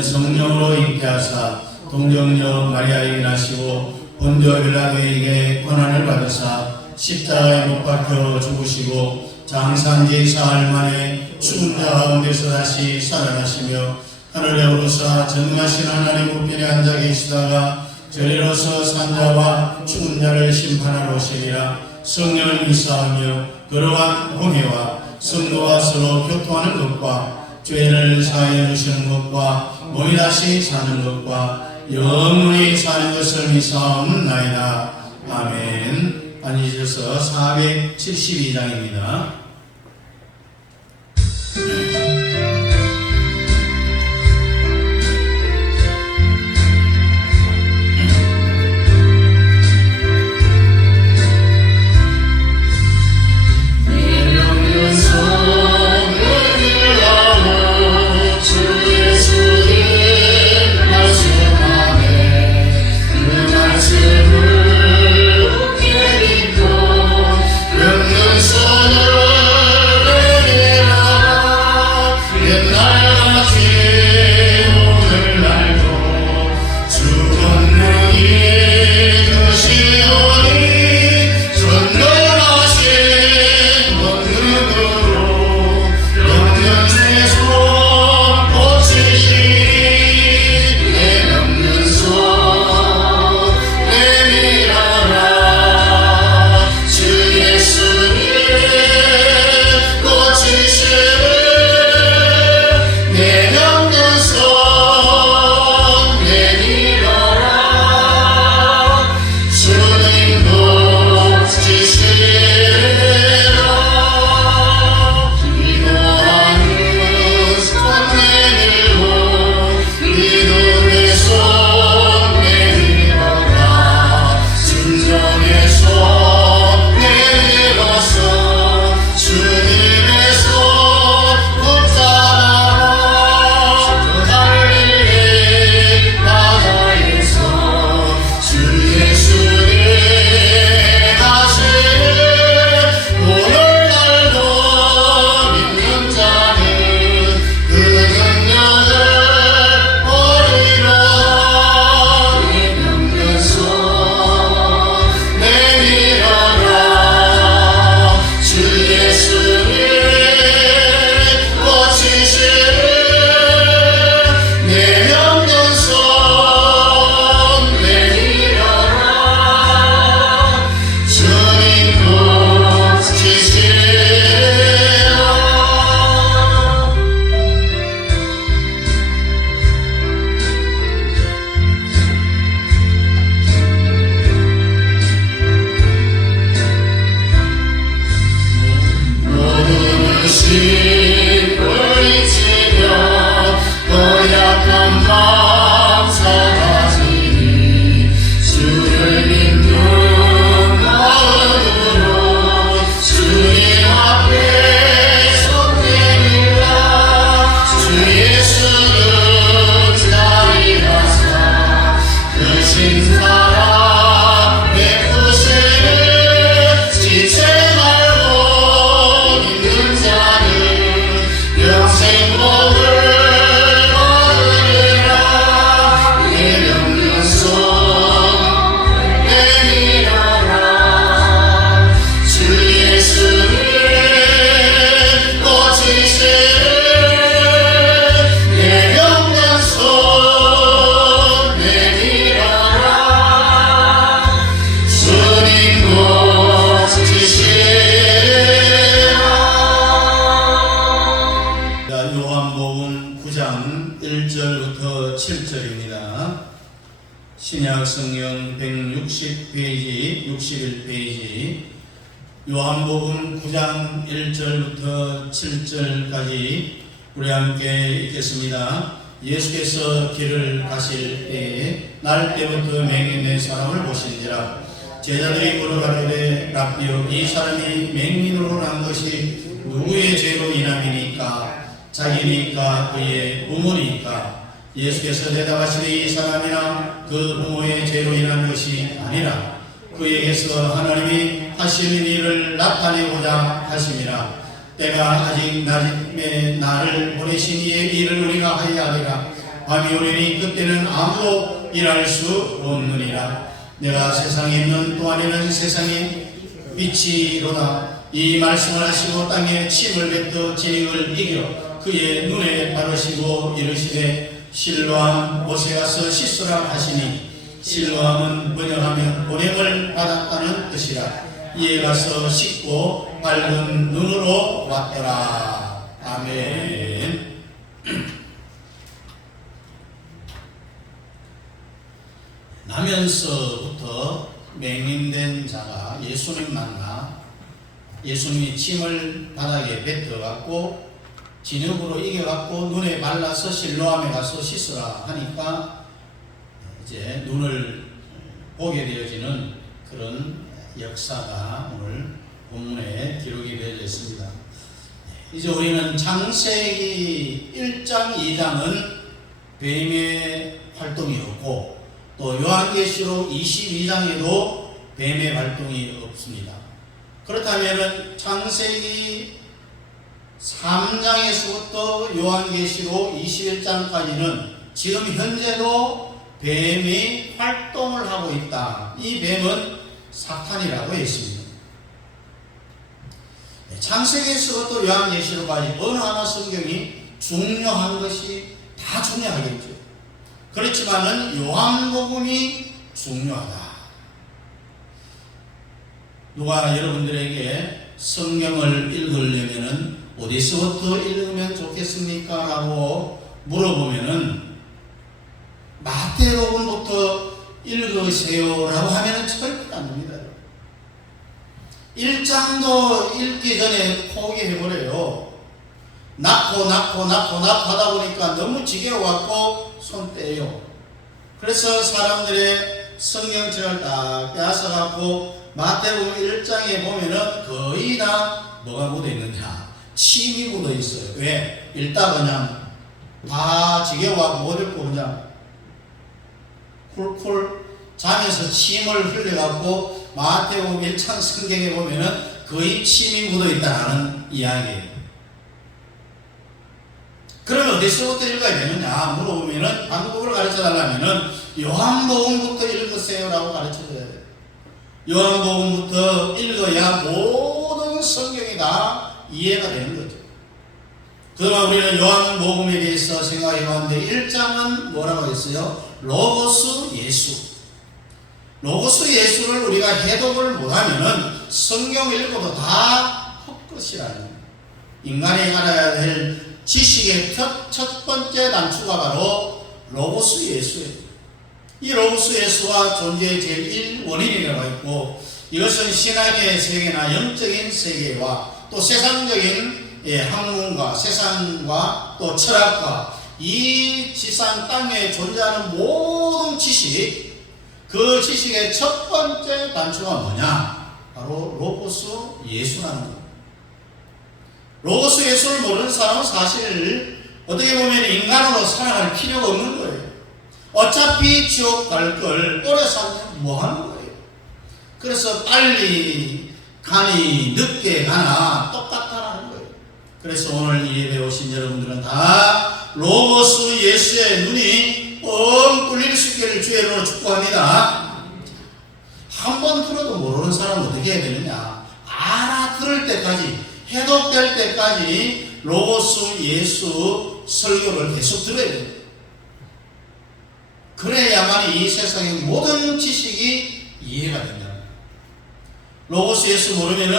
성령으로 잉태하사 동정녀 마리아에게 나시고 본디오 빌라도에게 고난을 받으사 십자가에 못 박혀 죽으시고 장사한지 사흘 만에 죽은 자 가운데서 다시 살아나시며 하늘에 오르사 전능하신 하나님 우편에 앉아 계시다가 저리로서 산자와 죽은 자를 심판하러 오시리라. 성령을 믿사오며 거룩한 공회와 성도와 서로 교통하는 것과 죄를 사하여 주시는 것과 몸이 다시 사는 것과 영원히 사는 것을 믿사옵나이다. 아멘. 앉으셔서 472장입니다. 요한복음 9장 1절부터 7절입니다. 신약 성경 160페이지, 61페이지. 요한복음 9장 1절부터 7절까지 우리 함께 읽겠습니다. 예수께서 길을 가실 때에 날 때부터 맹인된 사람을 보신지라. 제자들이 물어가르되 라삐여, 이 사람이 맹인으로 난 것이 누구의 죄로 인함이니까? 자기니까 그의 부모니까? 예수께서 대답하시되 이 사람이나 그 부모의 죄로 인한 것이 아니라 그에게서 하나님이 하시는 일을 나타내고자 하심이라. 때가 아직 낮음에 나를 보내신 이의 일을 우리가 하여야 하리라. 밤이 오리니 그때는 아무도 일할 수 없느니라. 내가 세상에 있는 동안에는 세상의 빛이로다. 이 말씀을 하시고 땅에 침을 뱉어 진흙을 이겨 그의 눈에 바르시고 이르시되 실로암 못에 가서 씻으라 하시니 실로암은 번역하면 보냄을 받았다는 뜻이라. 이에 가서 씻고 밝은 눈으로 왔더라. 아멘. 나면서부터 맹인된 자가 예수님 만나 예수님이 침을 바닥에 뱉어갖고 진흙으로 이겨갖고 눈에 발라서 실로암에 가서 씻으라 하니까 이제 눈을 보게 되어지는 그런 역사가 오늘 본문에 기록이 되어져 있습니다. 이제 우리는 창세기 1장 2장은 뱀의 활동이 없고 또 요한계시록 22장에도 뱀의 활동이 없습니다. 그렇다면 창세기 3장에서부터 요한계시록 21장까지는 지금 현재도 뱀이 활동을 하고 있다. 이 뱀은 사탄이라고 했습니다. 창세기에서부터 요한계시록까지 어느 하나 성경이 중요한 것이 다 중요하겠죠. 그렇지만은 요한복음이 중요하다. 누가 여러분들에게 성경을 읽으려면은 어디서부터 읽으면 좋겠습니까? 라고 물어보면은 마태복음부터 읽으세요 라고 하면은 절대 안 됩니다. 1장도 읽기 전에 포기해버려요. 낳고 하다 보니까 너무 지겨워갖고 손 떼요. 그래서 사람들의 성경책을 딱 빼앗아갖고 마태복음 1장에 보면은 거의 다 뭐가 묻어있느냐? 침이 묻어있어요. 왜? 읽다 그냥 다 지겨워갖고 못 읽고 그냥 쿨쿨 자면서 침을 흘려갖고 마태복음 1장 성경에 보면은 거의 침이 묻어있다는 이야기예요. 그러면 어디서부터 읽어야 되느냐 물어보면은 방법을 가르쳐 달라면은 요한복음부터 읽으세요 라고 가르쳐 줘야 돼요. 요한복음부터 읽어야 모든 성경이 다 이해가 되는 거죠. 그동안 우리는 요한복음에 대해서 생각해 봤는데 1장은 뭐라고 했어요? 로고스 예수. 로고스 예수를 우리가 해독을 못하면은 성경 읽어도 다 헛것이라는 인간이 알아야 될 지식의 첫 번째 단추가 바로 로고스 예수예요. 이 로고스 예수와 존재의 제일 원인이라고 했고 이것은 신앙의 세계나 영적인 세계와 또 세상적인 학문과 세상과 또 철학과 이 지상 땅에 존재하는 모든 지식 그 지식의 첫 번째 단추가 뭐냐? 바로 로고스 예수라는 거예요. 로고스 예수를 모르는 사람은 사실 어떻게 보면 인간으로 살아갈 필요가 없는 거예요. 어차피 지옥 갈 걸 오래 살면 뭐 하는 거예요? 그래서 빨리 가니 늦게 가나 똑같다라는 거예요. 그래서 오늘 이 예배 오신 여러분들은 다 로고스 예수의 눈이 뻥 뚫릴 수 있기를 주의 이름으로 축복합니다. 한 번 들어도 모르는 사람은 어떻게 해야 되느냐? 알아들을 때까지 해독될 때까지 로고스 예수 설교를 계속 들어야 돼요. 그래야만 이 세상의 모든 지식이 이해가 된다. 로고스 예수 모르면은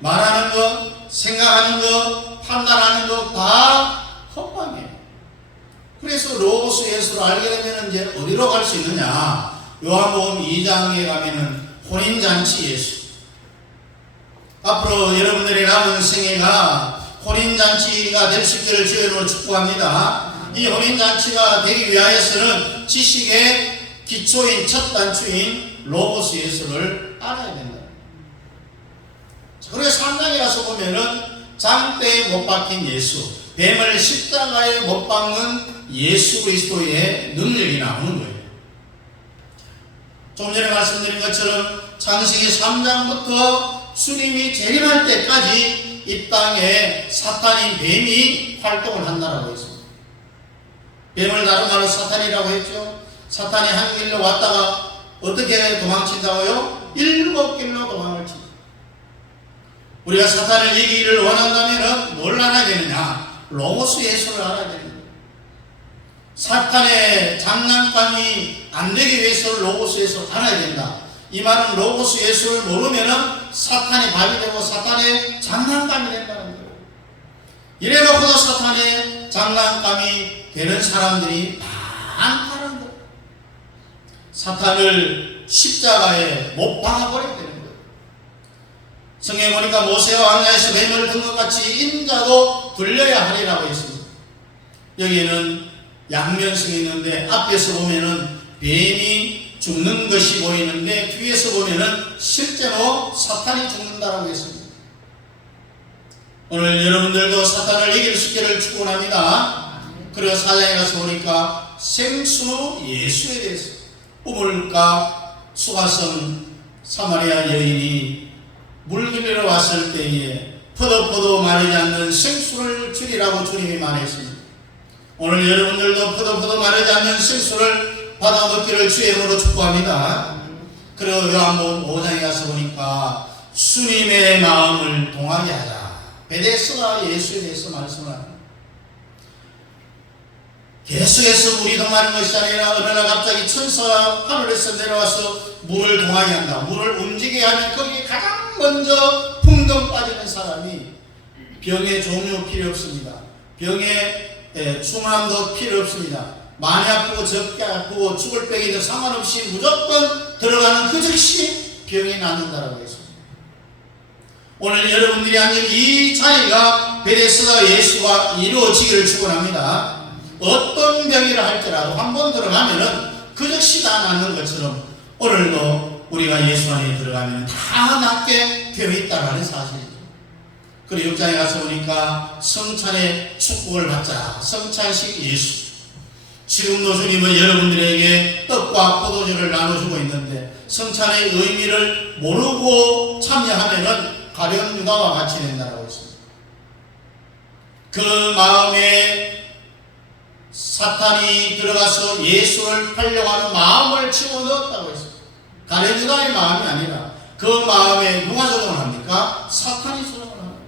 말하는 거, 생각하는 거, 판단하는 거 다 헛방이에요. 그래서 로고스 예수를 알게 되면 이제 어디로 갈 수 있느냐? 요한복음 2장에 가면은 혼인잔치 예수. 앞으로 여러분들의 남은 생애가 혼인잔치가 될 수 있기를 주의로 축복합니다. 이 혼인잔치가 되기 위하여서는 지식의 기초인 첫 단추인 로고스 예수를 알아야 된다. 그래서 3장에 가서 보면은 장대에 못 박힌 예수, 뱀을 십자가에 못 박는 예수 그리스도의 능력이 나오는 거예요. 좀 전에 말씀드린 것처럼 창세기 3장부터 주님이 재림할 때까지 이 땅에 사탄인 뱀이 활동을 한다라고 했습니다. 뱀을 다른 말로 사탄이라고 했죠. 사탄이 한 길로 왔다가 어떻게 도망친다고요? 7길로 도망을 친다. 우리가 사탄을 이기기를 원한다면 뭘 알아야 되느냐? 로고스 예수를 알아야 되는 거예요. 사탄의 장난감이 안 되기 위해서 로고스 예수를 알아야 된다. 이 말은 로고스 예수를 모르면 사탄의 밥이 되고 사탄의 장난감이 된다는 거예요. 이래놓고도 사탄의 장난감이 되는 사람들이 많다는 거예요. 사탄을 십자가에 못 박아버려야 되는 거예요. 성경에 보니까 모세와 광야에서 뱀을 든 것 같이 인자도 들려야 하리라고 했습니다. 여기에는 양면성이 있는데 앞에서 보면은 뱀이 죽는 것이 보이는데 뒤에서 보면은 실제로 사탄이 죽는다라고 했습니다. 오늘 여러분들도 사탄을 이길 수 있기를 축원합니다. 그리고 사장에 가서 보니까 생수 예수에 대해서 우물가 수가성 사마리아 여인이 물길로 왔을 때에 포도포도 마르지 않는 생수를 주리라고 주님이 말했습니다. 오늘 여러분들도 포도포도 마르지 않는 생수를 받아 먹기를 주의 이름으로 축복합니다. 그리고 요한복음 5장에 가서 보니까 주님의 마음을 동하게 하자. 베데스다 예수에 대해서 말씀을 합니다. 계속해서 물이 동하는 것이 아니라 어느 날 갑자기 천사가 하늘에서 내려와서 물을 동하게 한다. 물을 움직이게 하면 거기에 가장 먼저 풍덩 빠지는 사람이 병의 종류 필요 없습니다. 병의 충함도 필요 없습니다. 많이 아프고 적게 아프고 죽을 병이도 상관없이 무조건 들어가는 그 즉시 병이 낫는다라고 했습니다. 오늘 여러분들이 앉은 이 자리가 베데스다 예수가 이루어지기를 축원합니다. 어떤 병이라 할지라도 한번 들어가면은 그 즉시 다 낫는 것처럼 오늘도 우리가 예수 안에 들어가면 다 낫게 되어 있다라는 사실이죠. 그리고 6장에 가서 보니까 성찬의 축복을 받자. 성찬식 예수. 지금도 주님은 여러분들에게 떡과 포도주를 나눠주고 있는데 성찬의 의미를 모르고 참여하면은 가룟 유다와 같이 된다고 했습니다. 그 마음에 사탄이 들어가서 예수를 팔려고 하는 마음을 집어넣었다고 했습니다. 가룟 유다의 마음이 아니라 그 마음에 누가 조정을 합니까? 사탄이 조정을 합니다.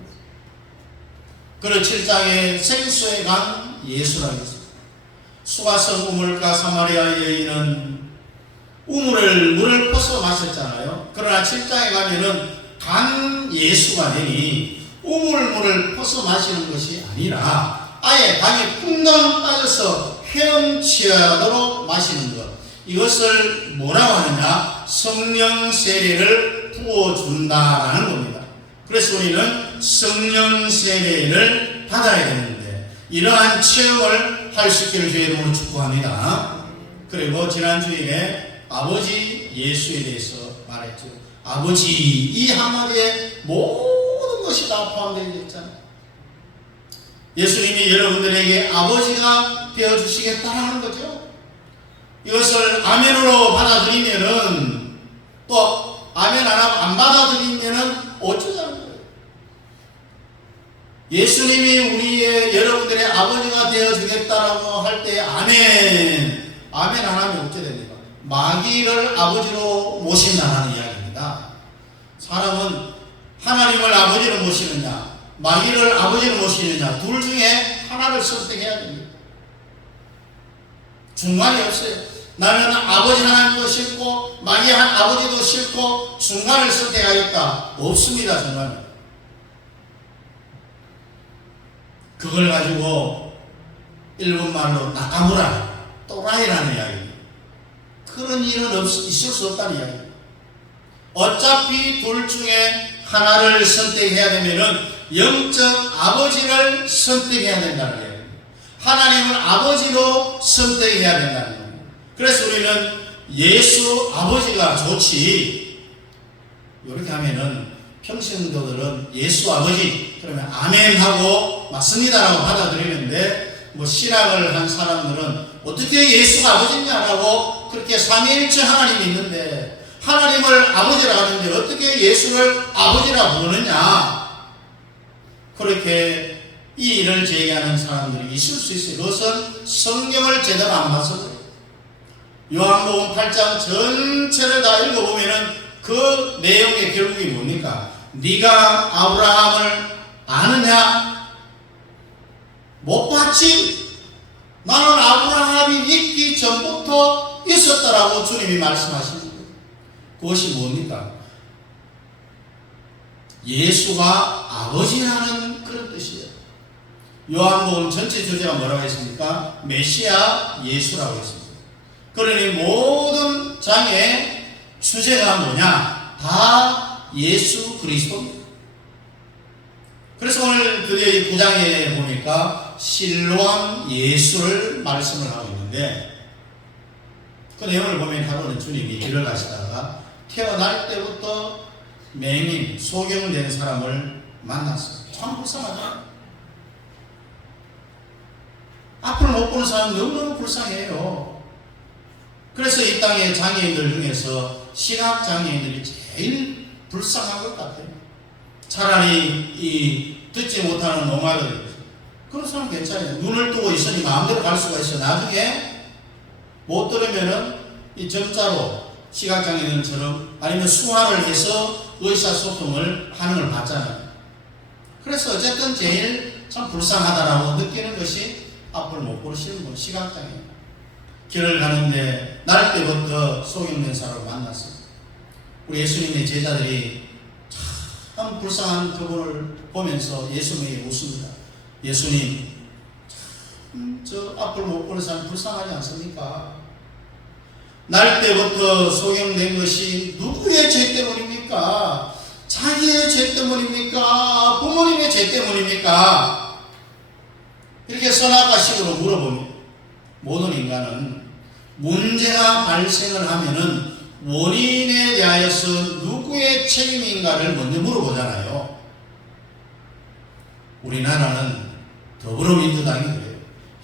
그리고 7장에 생수에 간 예수라고 했습니다. 수가성 우물가 사마리아 여인은 물을 퍼서 마셨잖아요. 그러나 7장에 가면은 간 예수가 되니 우물물을 퍼서 마시는 것이 아니라 아예 강에 풍덩 빠져서 헤엄치도록 마시는 것. 이것을 뭐라고 하느냐? 성령 세례를 부어준다라는 겁니다. 그래서 우리는 성령 세례를 받아야 되는데 이러한 체험을 할 수 있기를 주의 이름으로 축복합니다. 그리고 지난 주일에 아버지 예수에 대해서 말했죠. 아버지 이 한마디에 모든 것이 다 포함되어 있잖아요. 예수님이 여러분들에게 아버지가 되어주시겠다는 거죠. 이것을 아멘으로 받아들이면은 또 아멘 안 받아들이면은 어쩌자는 거예요. 예수님이 우리의 여러분들의 아버지가 되어주겠다라고 할 때 아멘 안 하면 어째 됩니까? 마귀를 아버지로 모신다는 이야기입니다. 사람은 하나님을 아버지로 모시느냐 마귀를 아버지로 모시느냐 둘 중에 하나를 선택해야 됩니다. 중간이 없어요. 나는 아버지 하나님도 싫고 마귀 아버지도 싫고 중간을 선택하겠다. 없습니다. 중간은. 그걸 가지고 일본말로 나카무라 또라이라는 이야기입니다. 그런 일은 있을 수 없다는 이야기입니다. 어차피 둘 중에 하나를 선택해야 되면은 영적 아버지를 선택해야 된다는 이야기입니다. 하나님을 아버지로 선택해야 된다는 겁니다. 그래서 우리는 예수 아버지가 좋지 이렇게 하면은 평신도들은 예수 아버지 그러면 아멘 하고 맞습니다라고 받아들이는데 뭐 신학을 한 사람들은 어떻게 예수가 아버지냐라고 그렇게 삼위일체 하나님이 있는데 하나님을 아버지라 하는데 어떻게 예수를 아버지라 부르느냐 그렇게 이 일을 제기하는 사람들이 있을 수 있어요. 그것은 성경을 제대로 안 봐서 그래요. 요한복음 8장 전체를 다 읽어보면은 그 내용의 결국이 뭡니까? 네가 아브라함을 아느냐? 못 봤지? 나는 아브라함이 있기 전부터 있었다라고 주님이 말씀하시는 거예요. 그것이 뭡니까? 예수가 아버지라는 그런 뜻이에요. 요한복음 전체 주제가 뭐라고 했습니까? 메시아 예수라고 했습니다. 그러니 모든 장의 주제가 뭐냐? 다 예수 그리스도입니다. 그래서 오늘 드디어 이 9장에 보니까 실로암 예수를 말씀을 하고 있는데, 그 내용을 보면 하루는 주님이 길을 가시다가 태어날 때부터 맹인, 소경된 사람을 만났어요. 참 불쌍하죠? 앞을 못 보는 사람 너무너무 불쌍해요. 그래서 이 땅의 장애인들 중에서 시각장애인들이 제일 불쌍한 것 같아요. 차라리 이 듣지 못하는 노마들, 그런 사람 괜찮아요. 눈을 뜨고 있으니 마음대로 갈 수가 있어. 나중에 못 들으면은 이 점자로 시각장애인처럼 아니면 수화를 해서 의사소통을 하는 걸 봤잖아요. 그래서 어쨌든 제일 참 불쌍하다라고 느끼는 것이 앞을 못 보시는 분, 시각장애인. 길을 가는데 날 때부터 소경된 사람을 만났어요. 우리 예수님의 제자들이 참 불쌍한 그분을 보면서 예수님에게 묻습니다. 예수님, 저 앞을 못 보는 사람 불쌍하지 않습니까? 날 때부터 소경된 것이 누구의 죄 때문입니까? 자기의 죄 때문입니까? 부모님의 죄 때문입니까? 이렇게 선악과식으로 물어보면 모든 인간은 문제가 발생을 하면은 원인에 대하여서 누구의 책임인가를 먼저 물어보잖아요. 우리나라는 더불어민주당이 그래요.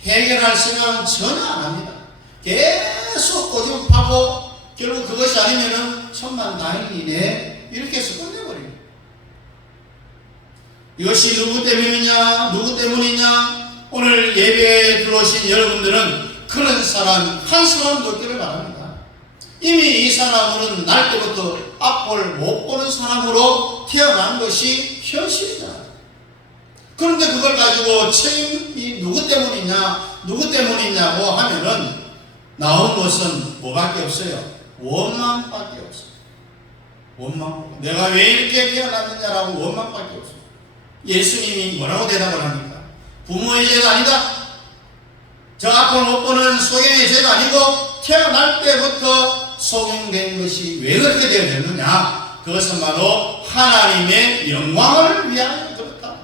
해결할 생각은 전혀 안 합니다. 계속 꼬집하고 결국 그것이 아니면은 천만다행이네 이렇게 해서 끝내버립니다. 이것이 누구 때문이냐, 누구 때문이냐. 오늘 예배에 들어오신 여러분들은 그런 사람 한 사람도 없기를 바랍니다. 이미 이 사람은 날 때부터 앞을 못 보는 사람으로 태어난 것이 현실이잖아요. 그런데 그걸 가지고 책임이 누구 때문이냐, 누구 때문이냐고 하면은 나온 것은 뭐밖에 없어요? 원망밖에 없어요. 원망. 내가 왜 이렇게 태어났느냐라고 원망밖에 없어요. 예수님이 뭐라고 대답을 합니까? 부모의 죄가 아니다. 저 앞을 못 보는 소경의 죄가 아니고 태어날 때부터 소경된 것이 왜 그렇게 되었느냐? 그것은 바로 하나님의 영광을 위하여 그렇다.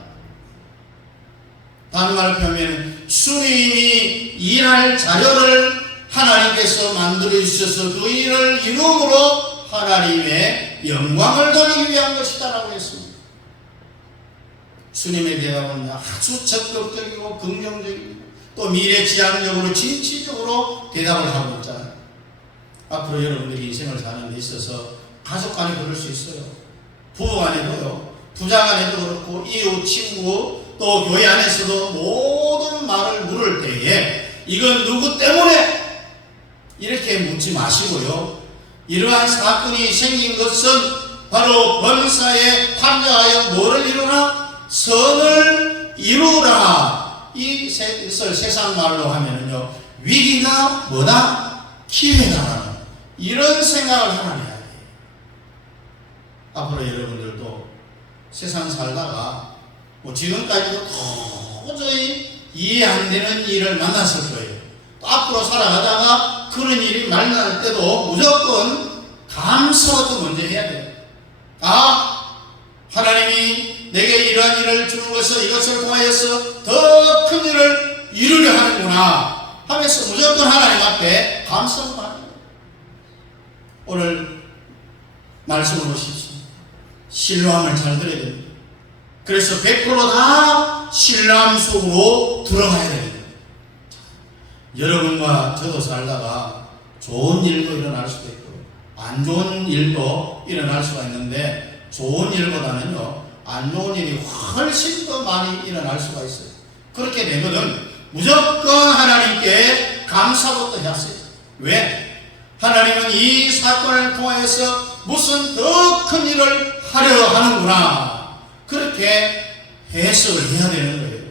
다른 말로 표현하면 주님이 일할 자료를 하나님께서 만들어 주셔서 그 일을 이루므로 하나님의 영광을 돌리기 위한 것이다라고 했습니다. 주님의 대답은 아주 적극적이고 긍정적이고 또 미래지향적으로 진취적으로 대답을 하고 있잖아요. 앞으로 여러분들이 인생을 사는 데 있어서 가족 간에 그럴 수 있어요. 부부 간에도요. 부자 간에도 그렇고 이웃, 친구 또 교회 안에서도 모든 말을 물을 때에 이건 누구 때문에 이렇게 묻지 마시고요. 이러한 사건이 생긴 것은 바로 범사에 합력하여 뭐를 이루나? 선을 이루라. 이 세상 말로 하면은요, 위기가 뭐다? 기회다. 이런 생각을 하나야 돼요. 앞으로 여러분들도 세상 살다가 뭐 지금까지도 도저히 이해 안 되는 일을 만났을 거예요. 또 앞으로 살아가다가 그런 일이 만날 때도 무조건 감사부터 먼저 해야 돼요. 하나님이 내게 이러한 일을 주는 것을 이것을 통하여서 더 큰 일을 이루려 하는구나 하면서 무조건 하나님 앞에 감사를 하는 거예요. 오늘 말씀을 보십시오. 신뢰함을 잘 들어야 됩니다. 그래서 100%다 신뢰함 속으로 들어가야 됩니다. 여러분과 저도 살다가 좋은 일도 일어날 수도 있고 안 좋은 일도 일어날 수가 있는데 좋은 일보다는요 안 좋은 일이 훨씬 더 많이 일어날 수가 있어요. 그렇게 되거든 무조건 하나님께 감사부터 했어요. 왜? 하나님은 이 사건을 통해서 무슨 더 큰 일을 하려 하는구나, 그렇게 해석을 해야 되는 거예요.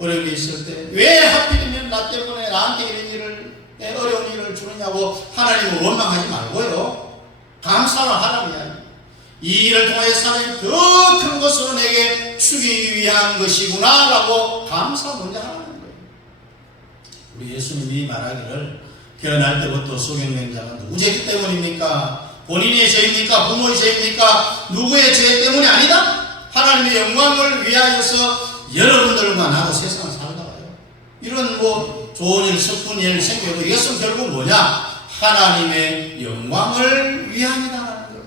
어려움이 있을 때 왜 하필이면 나 때문에 나한테 이런 일을, 어려운 일을 주느냐고 하나님을 원망하지 말고요, 감사를 하라는 이야기. 이 일을 통해서 하나님 더 큰 것으로 내게 주기 위한 것이구나 라고 감사 먼저 하라는 거예요. 우리 예수님이 말하기를 태어날 때부터 소경된 자가 누구 죄 때문입니까? 본인의 죄입니까? 부모의 죄입니까? 누구의 죄 때문이 아니다? 하나님의 영광을 위하여서 여러분들과 나도 세상을 살다가요, 이런 좋은 일, 슬픈 일 생겨도 이것은 결국 뭐냐? 하나님의 영광을 위함이다라는 거예요.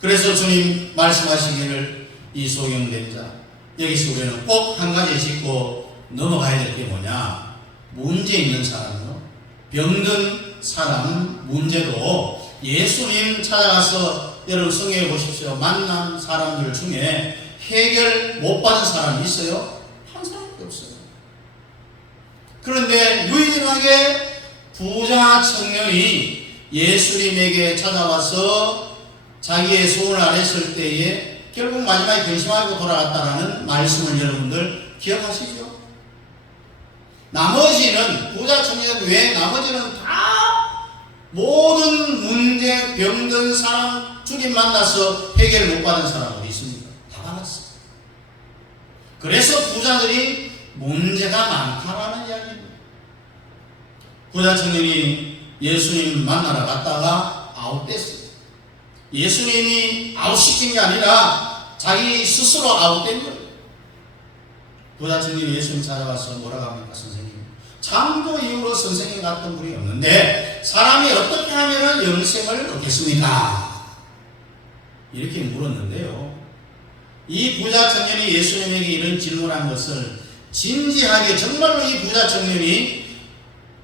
그래서 주님 말씀하시기를 이 소경된 자, 여기서 우리는 꼭 한 가지 짚고 넘어가야 될 게 뭐냐? 문제 있는 사람이요, 병든 사람은 문제도 예수님 찾아가서 여러분 성경에 보십시오. 만난 사람들 중에 해결 못 받은 사람이 있어요? 한 사람도 없어요. 그런데 유일하게 부자 청년이 예수님에게 찾아와서 자기의 소원을 아랬을 때에 결국 마지막에 근심하고 돌아갔다라는 말씀을 여러분들 기억하시죠? 나머지는, 부자 청년 외에 나머지는 다 모든 문제, 병든 사람, 주님 만나서 해결 못 받은 사람 어디 있습니까? 다 받았어요. 그래서 부자들이 문제가 많다라는 이야기입니다. 부자 청년이 예수님 만나러 갔다가 아웃됐어요. 예수님이 아웃시킨 게 아니라 자기 스스로 아웃된 거예요. 부자 청년이 예수님 찾아가서 뭐라고 합니까? 선생님, 창조 이후로 선생님 같은 분이 없는데 사람이 어떻게 하면 영생을 얻겠습니까? 이렇게 물었는데요, 이 부자 청년이 예수님에게 이런 질문한 것을 진지하게, 정말로 이 부자 청년이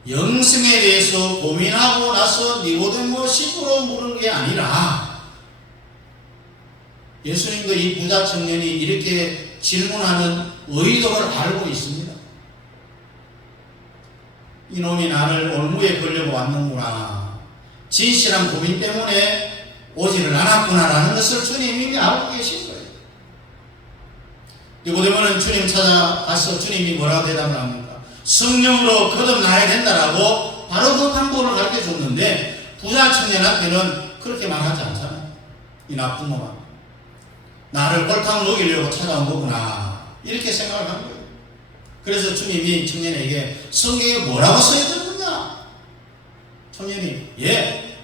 영생에 대해서 고민하고 나서 니고데모 식으로 물은 게 아니라, 예수님도 이 부자 청년이 이렇게 질문하는 의도를 알고 있습니다. 이놈이 나를 올무에 걸려고 왔는구나, 진실한 고민 때문에 오지를 않았구나라는 것을 주님이 이미 알고 계신 거예요. 니고데모는 주님 찾아가서 주님이 뭐라고 대답을 합니까? 성령으로 거듭나야 된다라고 바로 그 방법을 가르쳐 줬는데, 부자 청년한테는 그렇게 말하지 않잖아요. 이 나쁜 놈아, 나를 골탕 먹이려고 찾아온 거구나, 이렇게 생각을 한 거예요. 그래서 주님이 청년에게 성경에 뭐라고 써있느냐? 청년이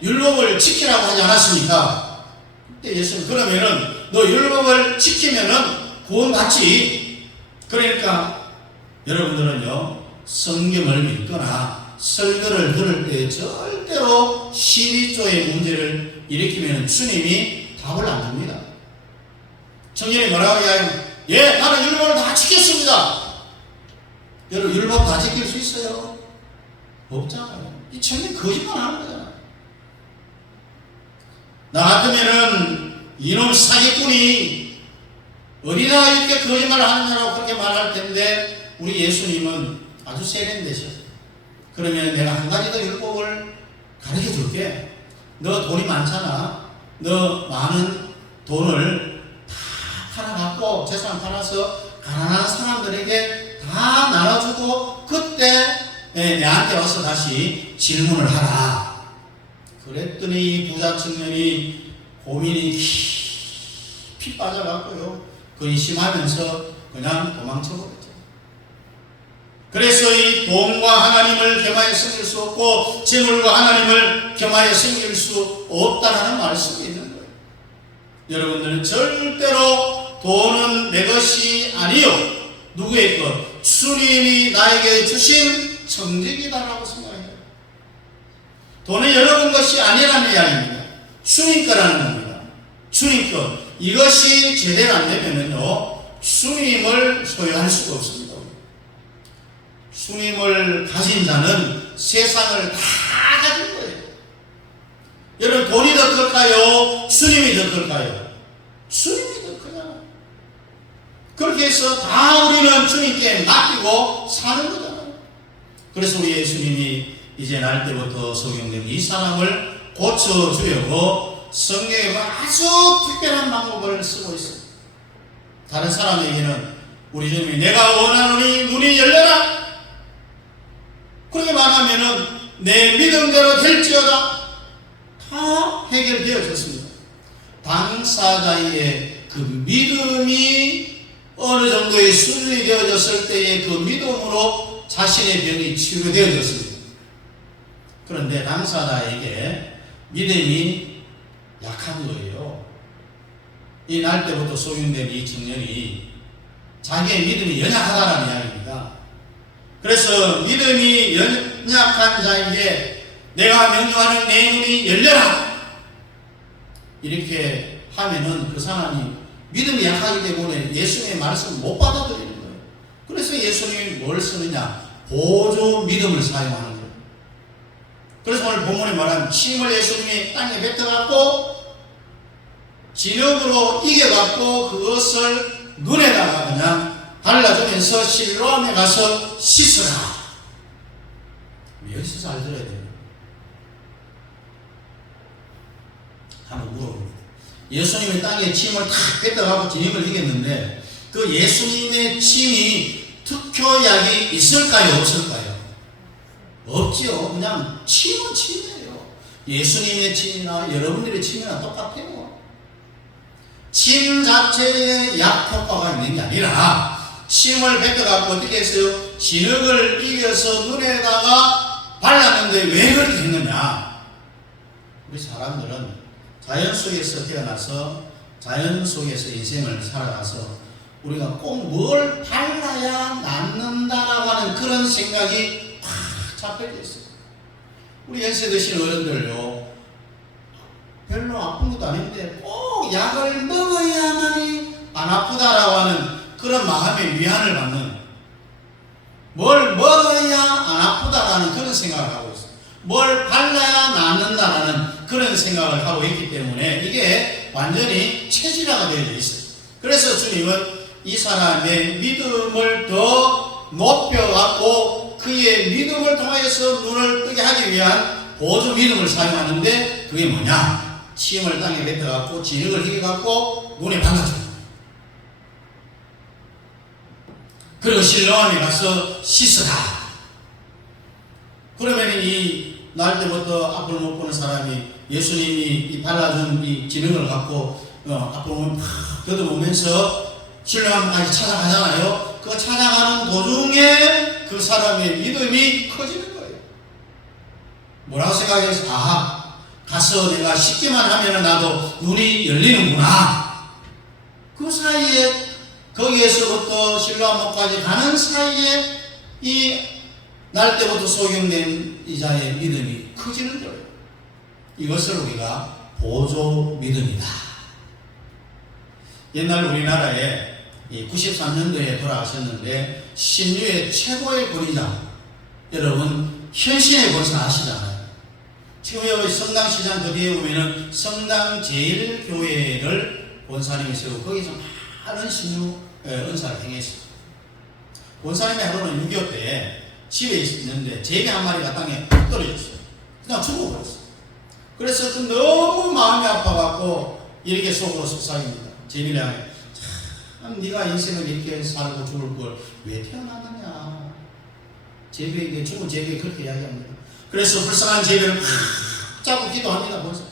율법을 지키라고 하지 않았습니까? 그때 예수님, 그러면은 너 율법을 지키면은 구원받지. 그러니까 여러분들은요, 성경을 읽거나 설교를 들을 때 절대로 12조의 문제를 일으키면 주님이 답을 안 줍니다. 청년이 뭐라고 이야기하면, 나는 율법을 다 지켰습니다. 여러분, 율법 다 지킬 수 있어요? 없잖아요. 이 청년이 거짓말 하는 거잖아요. 나 같으면은 이놈 사기꾼이 어디다 이렇게 거짓말을 하느냐라고 그렇게 말할 텐데, 우리 예수님은 아주 세련되셔. 그러면 내가 한 가지 더 율법을 가르쳐 줄게. 너 돈이 많잖아. 너 많은 돈을 다 팔아갖고, 재산 팔아서 가난한 사람들에게 다 나눠주고, 그때 내한테 와서 다시 질문을 하라. 그랬더니 이 부자 청년이 고민이 깊이 빠져갖고요, 근심하면서 그냥 도망쳐버렸죠. 그래서 이 돈과 하나님을 겸하여 섬길 수 없고 재물과 하나님을 겸하여 섬길 수 없다는 말씀이 있는 거예요. 여러분들은 절대로 돈은 내 것이 아니요, 누구의 것? 주님이 나에게 주신 청직이다라고 생각해요. 돈은 여러분 것이 아니라는 이야기입니다. 주님 거라는 겁니다. 주님 것. 이것이 제대로 안 되면은요, 주님을 소유할 수가 없습니다. 주님을 가진 자는 세상을 다 가진 거예요. 여러분, 돈이 더 클까요? 주님이 더 클까요? 주님이 더 크잖아요. 그렇게 해서 다 우리는 주님께 맡기고 사는 거잖아요. 그래서 우리 예수님이 이제 날 때부터 소경된 이 사람을 고쳐주려고 성경에 아주 특별한 방법을 쓰고 있어요. 다른 사람에게는 우리 주님이 내가 원하노니 눈이 열려라 그렇게 말하면은 내 믿음대로 될지어다 다 해결되어졌습니다. 당사자의 그 믿음이 어느 정도의 수준이 되어졌을 때의 그 믿음으로 자신의 병이 치유되어졌습니다. 그런데 당사자에게 믿음이 약한 거예요. 이 날 때부터 소경된 이 청년이 자기의 믿음이 연약하다는 이야기입니다. 그래서 믿음이 연약한 자에게 내가 명령하는 내 눈이 열려라 이렇게 하면은 그 사람이 믿음이 약하기 때문에 예수님의 말씀을 못 받아들이는 거예요. 그래서 예수님이 뭘 쓰느냐? 보조 믿음을 사용하는 거예요. 그래서 오늘 본문에 말하면 침을 예수님이 땅에 뱉어갖고 진흙으로 이겨갖고 그것을 눈에다가 그냥 발라주면서 실로암에 가서 씻으라. 여기서 잘 들어야 돼요. 한번 물어봅니다. 예수님이 땅에 침을 탁 뱉어가고 진흙을 이겼는데 그 예수님의 침이 특효약이 있을까요? 없을까요? 없지요. 그냥 침은 침이에요. 예수님의 침이나 여러분들의 침이나 똑같아요. 침 자체에 약 효과가 있는 게 아니라 침을 뱉어갖고 어떻게 했어요? 진흙을 이겨서 눈에다가 발랐는데 왜 그렇게 했느냐? 우리 사람들은 자연 속에서 태어나서 자연 속에서 인생을 살아가서 우리가 꼭 뭘 발라야 낫는다라고 하는 그런 생각이 팍 잡혀져 있어요. 우리 연세 드신 어른들요, 별로 아픈 것도 아닌데 꼭 약을 먹어야만이 안 아프다라고 하는 그런 마음의 위안을 받는, 뭘 먹어야 안 아프다라는 그런 생각을 하고 있어요. 뭘 발라야 낫는다라는 그런 생각을 하고 있기 때문에 이게 완전히 체질화가 되어 있어요. 그래서 주님은 이 사람의 믿음을 더 높여갖고 그의 믿음을 통해서 눈을 뜨게 하기 위한 보조 믿음을 사용하는데 그게 뭐냐? 침을 땅에 뱉어갖고 진흙을 희겨갖고 눈에 발라줍니다. 그리고 실로암에 가서 씻어라. 그러면 이 날 때부터 앞을 못 보는 사람이 예수님이 이 발라준 이 진흙을 갖고 앞을 팍 걷어보면서 실로암까지 찾아가잖아요. 그 찾아가는 도중에 그 사람의 믿음이 커지는 거예요. 뭐라고 생각해서 가서 내가 씻기만 하면 나도 눈이 열리는구나. 그 사이에 거기에서부터 실로암까지 가는 사이에 이 날 때부터 소경된 이자의 믿음이 커지는 거예요. 이것을 우리가 보조 믿음이다. 옛날 우리나라에 93년도에 돌아가셨는데 신유의 최고의 권위자, 여러분 현신의 권사 아시잖아요. 지금 성당시장 그 뒤에 보면은 성당 제일교회를 권사님이 세우고 거기서 많은 신유 은사를 행했어요. 권사님의 하루는 6.25 때 집에 있는데 제비 한 마리가 땅에 떨어졌어요. 그냥 죽어버렸어요. 그래서 그 너무 마음이 아파갖고 이렇게 속으로 속삭입니다. 제비를 향해, 참 네가 인생을 이렇게 살고 죽을 걸 왜 태어났느냐. 제비에게, 죽은 제비에게 그렇게 이야기합니다. 그래서 불쌍한 제비를 자꾸 기도합니다. 벌써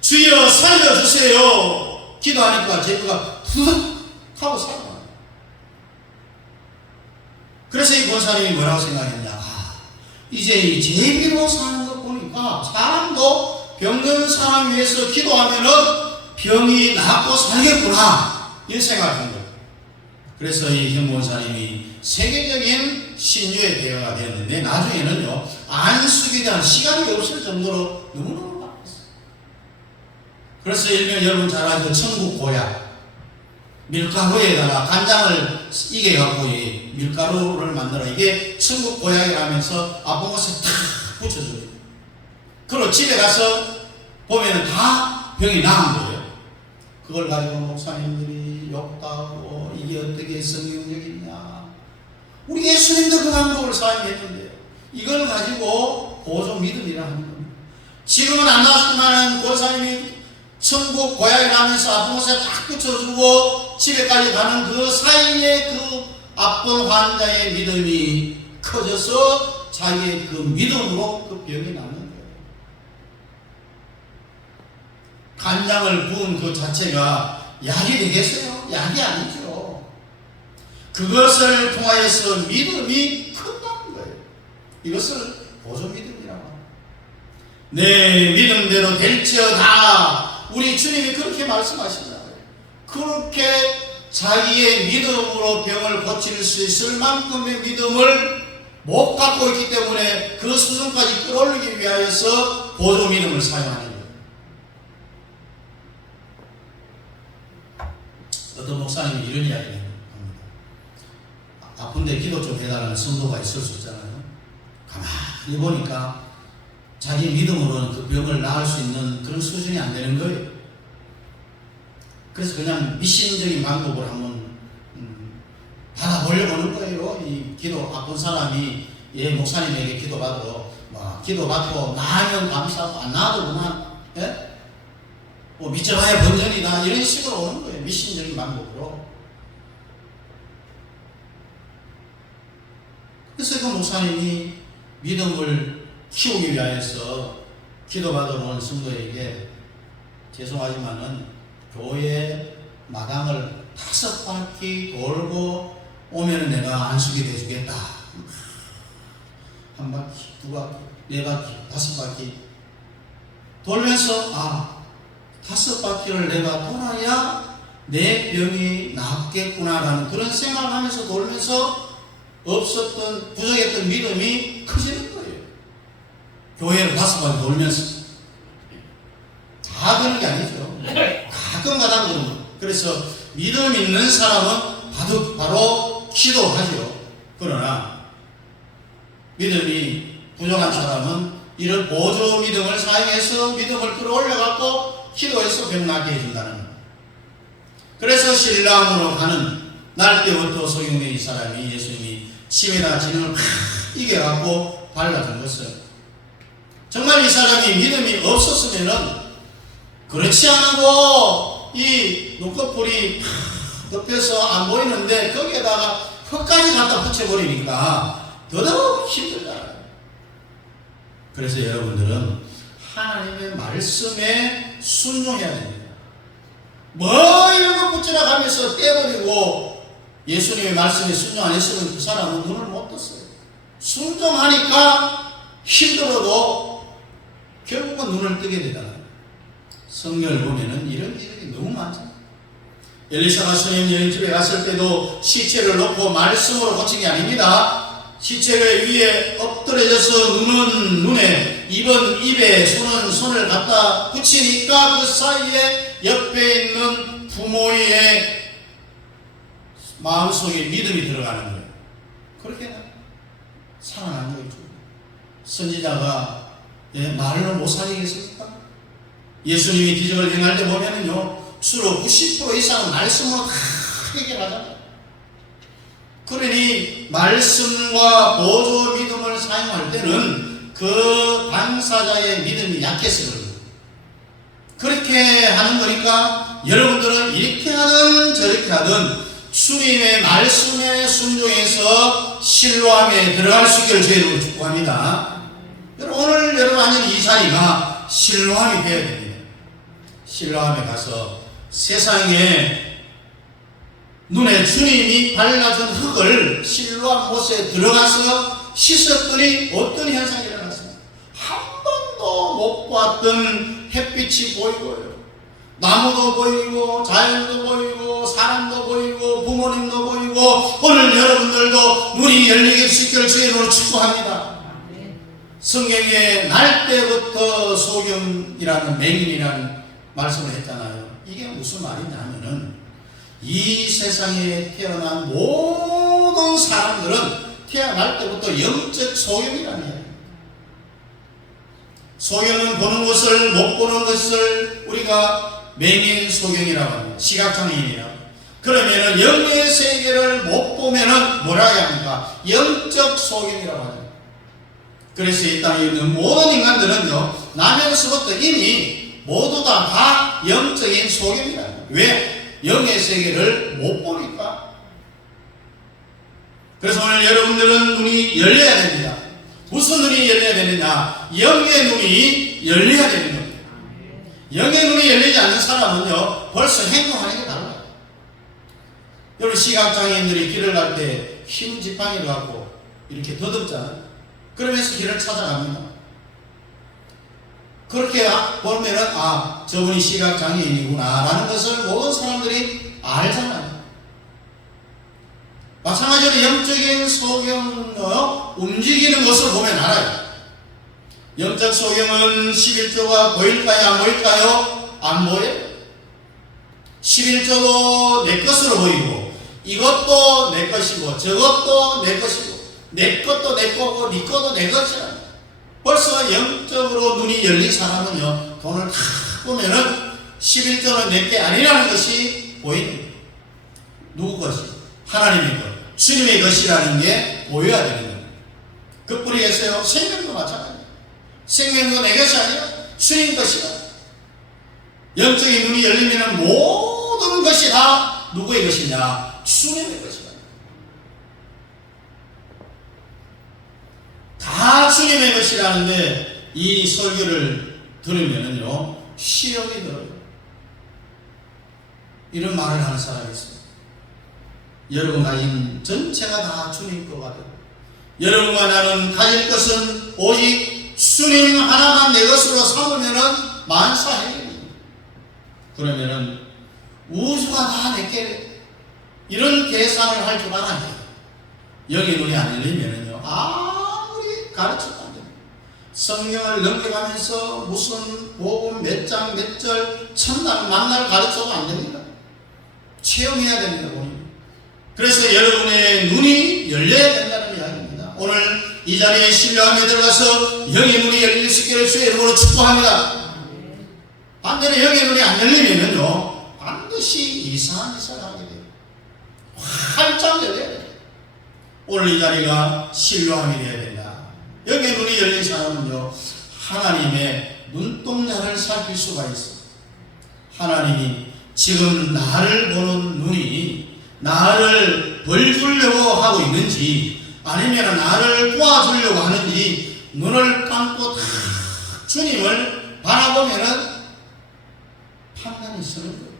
주여 살려주세요 기도하니까 제비가 툭 하고 살아요. 그래서 이 권사님이 뭐라고 생각했냐. 이제 이 제비로 사는 거 보니까 사람도 병든 사람 위해서 기도하면은 병이 낫고 살겠구나, 이런 생각을 한 거예요. 그래서 이 현 권사님이 세계적인 신유의 대가가 되었는데 나중에는요, 안수기에 대한 시간이 없을 정도로 너무너무 바빴어요. 그래서 일명 여러분 잘 아시죠? 천국 고약. 밀가루에다가 간장을 이겨갖고 이 밀가루를 만들어, 이게 천국 고약이라면서 아픈 곳에 탁 붙여줘요. 그리고 집에 가서 보면 다 병이 나은 거예요. 그걸 가지고 목사님들이 욕도 하고 이게 이게 어떻게 성경적이냐. 우리 예수님도 그 방법을 사용했는데요. 이걸 가지고 보조 믿음이라 하는 겁니다. 지금은 안 나왔지만 고사님이 천국 고향에 가면서 아픈 곳에 딱 붙여주고 집에까지 가는 그 사이에 그 아픈 환자의 믿음이 커져서 자기의 그 믿음으로 그 병이 낫는 거예요. 간장을 부은 그 자체가 약이 되겠어요? 약이 아니죠. 그것을 통하여서 믿음이 큰다는 거예요. 이것을 보조 믿음이라고 합니다. 내 믿음대로 될지어다. 우리 주님이 그렇게 말씀하신다. 그렇게 자기의 믿음으로 병을 고칠 수 있을 만큼의 믿음을 못 갖고 있기 때문에 그 수준까지 끌어올리기 위하여서 보조 믿음을 사용하는 거예요. 어떤 목사님이 이런 이야기를 합니다. 아픈데 기도 좀 해달라는 성도가 있을 수 있잖아요. 가만히 보니까 자기 믿음으로는 그 병을 나을 수 있는 그런 수준이 안 되는 거예요. 그래서 그냥 미신적인 방법을 한번 받아보려고 하는 거예요. 이 기도 아픈 사람이 목사님에게 기도받으러 기도받고 나으면 감사하고 안 나아도 그만 믿져봐야 번전이다 이런 식으로 오는 거예요. 미신적인 방법으로. 그래서 그 목사님이 믿음을 키우기 위하여서 기도받으러 온 성도에게 죄송하지만은 교회 마당을 5바퀴 돌고 오면 내가 안수기 해주겠다. 1바퀴, 2바퀴, 4바퀴, 5바퀴 돌면서 5바퀴를 내가 돌아야 내 병이 낫겠구나라는 그런 생각을 하면서 돌면서 없었던 부족했던 믿음이 커지는 거예요. 교회를 5바퀴 돌면서 다 그런 게 아니죠. 가끔가다 그런 거예요. 그래서 믿음 있는 사람은 바로 기도하죠. 그러나 믿음이 부족한 사람은 이런 보조 믿음을 사용해서 믿음을 끌어올려갖고 기도해서 병 낫게 해준다는 거예요. 그래서 신랑으로 가는 날 때부터 소경된 이 사람이 예수님이 침에다 진을 이겨갖고 발라준 것을 정말 이 사람이 믿음이 없었으면은 그렇지 않아도 이 눈꺼풀이 덮여서 안 보이는데 거기에다가 흙까지 갖다 붙여버리니까 더더욱 힘들잖아요. 그래서 여러분들은 하나님의 말씀에 순종해야 됩니다. 뭐 이런 거 붙여라 가면서 떼버리고 예수님의 말씀에 순종 안 했으면 그 사람은 눈을 못 떴어요. 순종하니까 힘들어도 결국은 눈을 뜨게 되잖아요. 성경을 보면은 이런 일이 너무 많잖아요. 엘리사가 스님 여인집에 갔을 때도 시체를 놓고 말씀으로 고친 게 아닙니다. 시체 위에 엎드려져서 눈은 눈에, 입은 입에, 손은 손을 갖다 붙이니까 그 사이에 옆에 있는 부모의 마음속에 믿음이 들어가는 거예요. 그렇게 살아난 거죠. 선지자가 말로 못 살리겠습니까? 예수님이 기적을 행할 때 보면은요, 주로 90% 이상은 말씀으로 다 해결하잖아요. 그러니 말씀과 보조 믿음을 사용할 때는 그 당사자의 믿음이 약해서 그래요. 그렇게 하는 거니까 여러분들은 이렇게 하든 저렇게 하든 주님의 말씀에 순종해서 신뢰함에 들어갈 수 있기를 저희로 축복합니다. 오늘 여러분 앉은 이 자리가 신뢰함이 되어야 됩니다. 신뢰함에 가서 세상에 눈에 주님이 발라준 흙을 신뢰함 못에 들어가서 씻었더니 어떤 현상이 일어났습니까? 한 번도 못 봤던 햇빛이 보이고요. 나무도 보이고 자연도 보이고 사람도 보이고 부모님도 보이고 오늘 여러분들도 눈이 열리게 시킬 주님으로 축복합니다. 성경에 날 때부터 소경이라는 맹인이라는 말씀을 했잖아요. 이게 무슨 말이냐면은 이 세상에 태어난 모든 사람들은 태어날 때부터 영적 소경이라는 거예요. 소경은 보는 것을 못 보는 것을 우리가 맹인 소경이라고 합니다. 시각장애인이라고. 그러면은 영의 세계를 못 보면은 뭐라 해야 합니까? 영적 소경이라고 하죠. 그래서 이 땅에 있는 모든 인간들은요, 나면서부터 이미 모두 다 영적인 소경이라. 왜? 영의 세계를 못 보니까. 그래서 오늘 여러분들은 눈이 열려야 됩니다. 무슨 눈이 열려야 되느냐? 영의 눈이 열려야 되는 겁니다. 영의 눈이 열리지 않는 사람은요, 벌써 행동하는 게 달라요. 여러분, 시각장애인들이 길을 갈 때 흰 지팡이를 갖고 이렇게 더듬잖아요. 그러면서 길을 찾아갑니다. 그렇게 보면은, 아, 저분이 시각장애인이구나 라는 것을 모든 사람들이 알잖아요. 마찬가지로 영적인 소경의 움직이는 것을 보면 알아요. 영적 소경은 11조가 보일까요? 안 보일까요? 안 보여요. 11조도 내 것으로 보이고, 이것도 내 것이고, 저것도 내 것이고, 내 것도 내 거고, 네 것도 내 것이라. 벌써 영적으로 눈이 열린 사람은요, 돈을 다 보면은 11조는 내 게 아니라는 것이 보이는 거예요. 누구 것이? 하나님의 것, 주님의 것이라는 게 보여야 되는 거예요. 그뿐이겠어요? 생명도 마찬가지예요. 생명도 내 것이 아니라 주님 것이다. 영적인 눈이 열리면 모든 것이 다 누구의 것이냐? 주님의 것이다. 다 주님의 것이라는데 이 설교를 들으면은요, 시험이 들어요. 이런 말을 하는 사람이 있어요. 여러분 가진 전체가 다 주님 것 같아요. 여러분과 나는 가질 것은 오직 주님 하나만 내 것으로 삼으면은 만사해결입니다. 그러면은 우주가 다 내게 이런 계산을 할 줄 알아야 돼요. 영의 눈이 안 열리면은요, 아무리 가르쳐도 안 됩니다. 성경을 넘겨가면서 무슨 복음 몇 장 몇 절 천날 만날 가르쳐도 안 됩니다. 체험해야 됩니다. 본인. 그래서 여러분의 눈이 열려야 된다는 이야기입니다. 오늘 이 자리에 신령함에 들어가서 영의 눈이 열릴 수 있기를 주의 이름으로 축복합니다. 반대로 영의 눈이 안 열리면요, 반드시 이상한 짓을 하게 돼요. 활짝 열려야 돼요. 오늘 이 자리가 신령함이 되어야 된다. 영의 눈이 열린 사람은요, 하나님의 눈동자를 살필 수가 있어요. 하나님이 지금 나를 보는 눈이 나를 벌 주려고 하고 있는지, 아니면 나를 도와주려고 하는지, 눈을 감고 다 주님을 바라보면은 판단이 서는 거예요.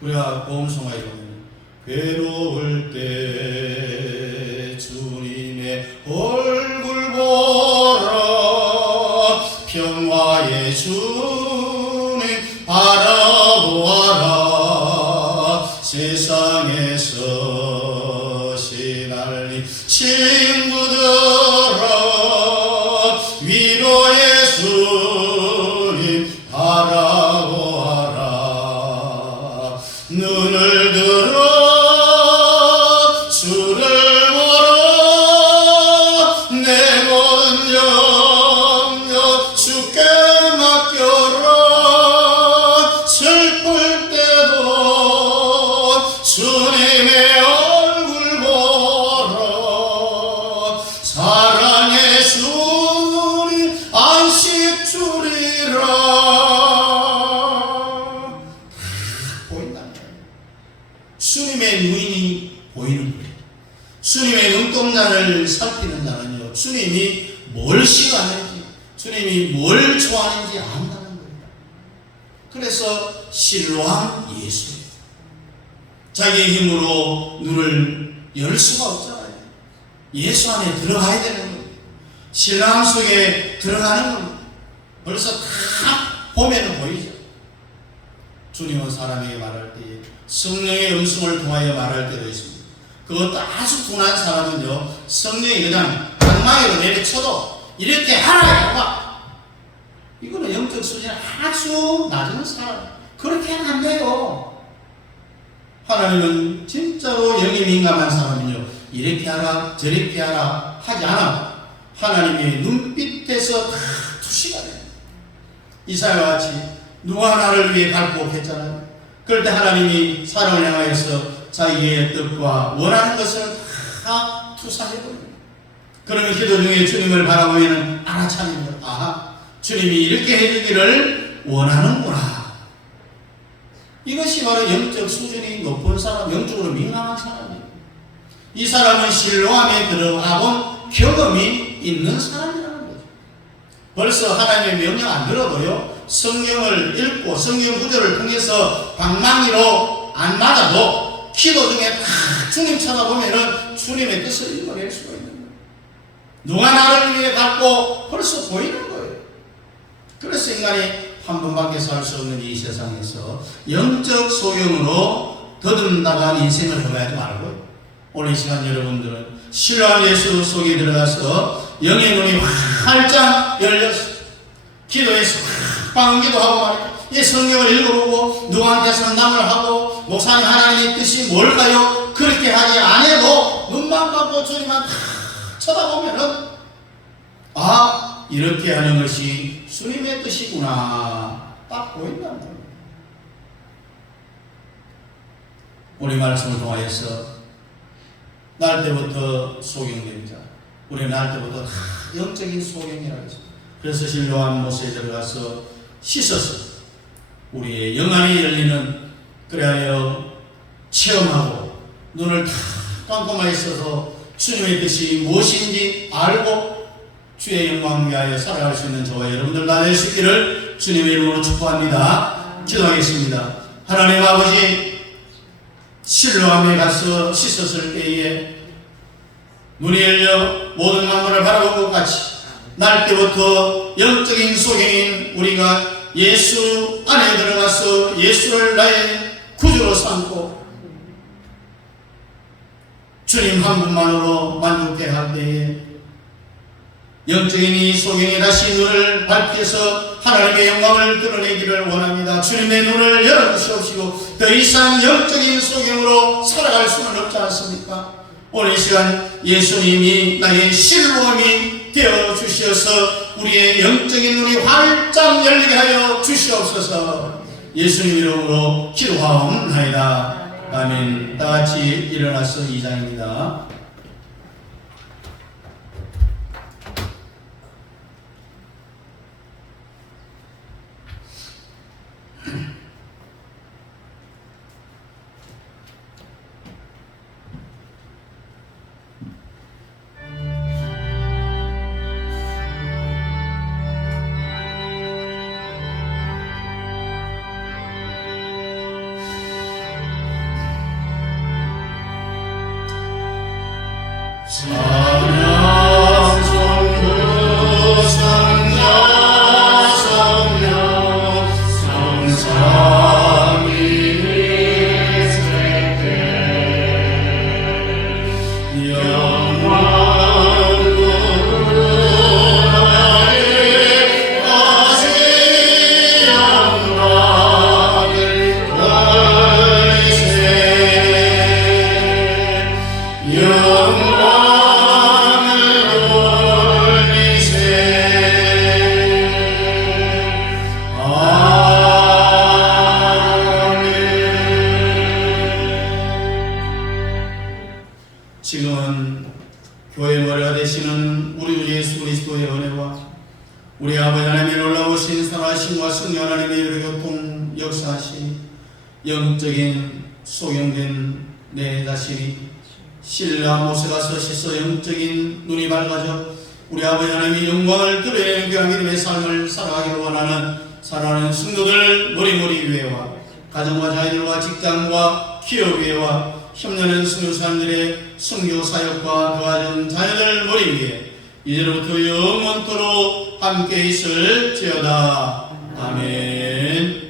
우리가 보험송가에 보면, 괴로울 때 주님의 얼굴 보라, 평화의 주님 바라보아라, 세상에서 시달린 친구들아, 위로의 주님 바라보아라. 눈을 들어 주를 보라, 내 모든 영역 주께 맡겨라. 슬플 때도 주님의 얼굴 보라, 사랑의 주님 안식 주리라. 보인다는 거예요. 주님의 눈이 보이는 거예요. 주님의 눈동자를 살피는 자는요, 주님이 뭘 싫어하는지, 주님이 뭘 좋아하는지 안다는 겁니다. 그래서 실로한 예수예요. 자기의 힘으로 눈을 열 수가 없잖아요. 예수 안에 들어가야 되는 거예요. 신랑 속에 들어가는 겁니다. 벌써 다 보면 보이죠. 주님은 사람에게 말할 때에 성령의 음성을 통하여 말할 때도 있습니다. 그것도 아주 둔한 사람은요, 성령이 그냥 방망이로 내리쳐도 이렇게 하라! 이거는 영적 수준이 아주 낮은 사람. 그렇게 하면 안 돼요. 하나님은 진짜로 영이 민감한 사람은요, 이렇게 하라, 저렇게 하라 하지 않아. 하나님의 눈빛에서 다 투시가 돼요. 이사야와 같이 누가 나를 위해 갈구했잖아요. 그럴 때 하나님이 사람을 향하여서 자기의 뜻과 원하는 것을 다 투사해버립니다. 그러면 기도 중에 주님을 바라보면 알아차립니다. 아, 주님이 이렇게 해주기를 원하는구나. 이것이 바로 영적 수준이 높은 사람, 영적으로 민감한 사람이에요. 이 사람은 신령함에 들어가본 경험이 있는 사람이라는 거죠. 벌써 하나님의 명령 안 들어도요, 성경을 읽고 성경 구절을 통해서 방망이로 안 맞아도 기도 중에 다 주님 쳐다보면은 주님의 뜻을 읽어낼 수가 있는 거예요. 누가 나를 위해 갖고 벌써 보이는 거예요. 그래서 인간이 한 번밖에 살 수 없는 이 세상에서 영적 소경으로 더듬다간 인생을 해가지 말고요. 오늘 이 시간 여러분들은 신뢰한 예수 속에 들어가서 영의 눈이 활짝 열려서 기도에서 방기도하고 말이에요. 이 성경을 읽어보고 누구한테 상담을 하고 목사님 하나님의 뜻이 뭘까요? 그렇게 하지 않아도 눈만 감고 주님만 다 쳐다보면은 아, 이렇게 하는 것이 주님의 뜻이구나 딱 보인다는 거예요. 우리 말씀을 통하여서 날 때부터 소경됩니다. 우리 날 때부터 다 영적인 소경이라고 했습니다. 그래서 신령한 못에 들어가서 씻어서 우리의 영안이 열리는 그래야 체험하고 눈을 다 감고만 있어서 주님의 뜻이 무엇인지 알고 주의 영광 위하여 살아갈 수 있는 저와 여러분들 다 될 수 있기를 주님의 이름으로 축복합니다. 기도하겠습니다. 하나님 아버지, 실로암에 가서 씻었을 때에 눈이 열려 모든 만물을 바라본 것 같이 날 때부터 영적인 소경인 우리가 예수 안에 들어가서 예수를 나의 구주로 삼고 주님 한 분만으로 만족해 할 때에 영적인 이 소경이 다시 눈을 밝혀서 하나님의 영광을 드러내기를 원합니다. 주님의 눈을 열어주시옵시고 더 이상 영적인 소경으로 살아갈 수는 없지 않습니까? 오늘 이 시간 예수님이 나의 실로암이 되어주셔서 우리의 영적인 눈이 활짝 열리게 하여 주시옵소서. 예수님 이름으로 기도하옵나이다. 아멘. 다같이 일어나서 2장입니다. 지금은 교회 머리가 되시는 우리 주 예수 그리스도의 은혜와 우리 아버지 하나님의 놀라우신 선하심과 성령 하나님의 유교통 역사하시 영적인 소경된 내 자신이 신뢰한 못에 가서 씻어 영적인 눈이 밝아져 우리 아버지 하나님의 영광을 드러내는 귀한 믿음의 삶을 살아가기를 원하는 사랑하는 성도들 머리머리 위에와 가정과 자녀들과 직장과 기업 위에와 협력하는 선교사님들의 선교 사역과 도와준 자녀들 머리 위에 이제로부터 영원토록 함께 있을지어다. 아멘.